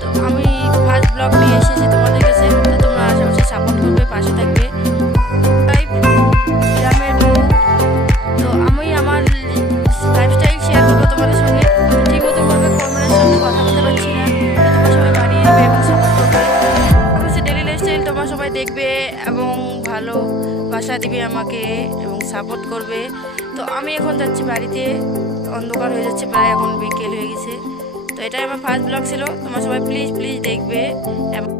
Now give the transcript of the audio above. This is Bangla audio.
তো আমি ফার্স্ট ব্লগ নিয়ে এসেছি তোমাদের কাছে, তো তোমরা আশেপাশে সাপোর্ট করবে, পাশে থাকবে। গ্রামের বউ, তো আমি আমার লাইফস্টাইল শেয়ার করবো তোমাদের সঙ্গে। ঠিক মতোভাবে ক্যামেরার সামনে কথা বলতে পারছি না, তোমরা সবাই বাড়িয়ে নেবে এবং সাপোর্ট করবে। আমার ডেলি লাইফস্টাইল তোমরা সবাই দেখবে এবং ভালোবাসা দিবে আমাকে এবং সাপোর্ট করবে। তো আমি এখন যাচ্ছি বাড়িতে, অন্ধকার হয়ে যাচ্ছে, প্রায় এখন বিকেল হয়ে গেছে। তো এটাই আমার ফার্স্ট ব্লগ ছিল, তোমরা সবাই প্লিজ প্লিজ দেখবে এবং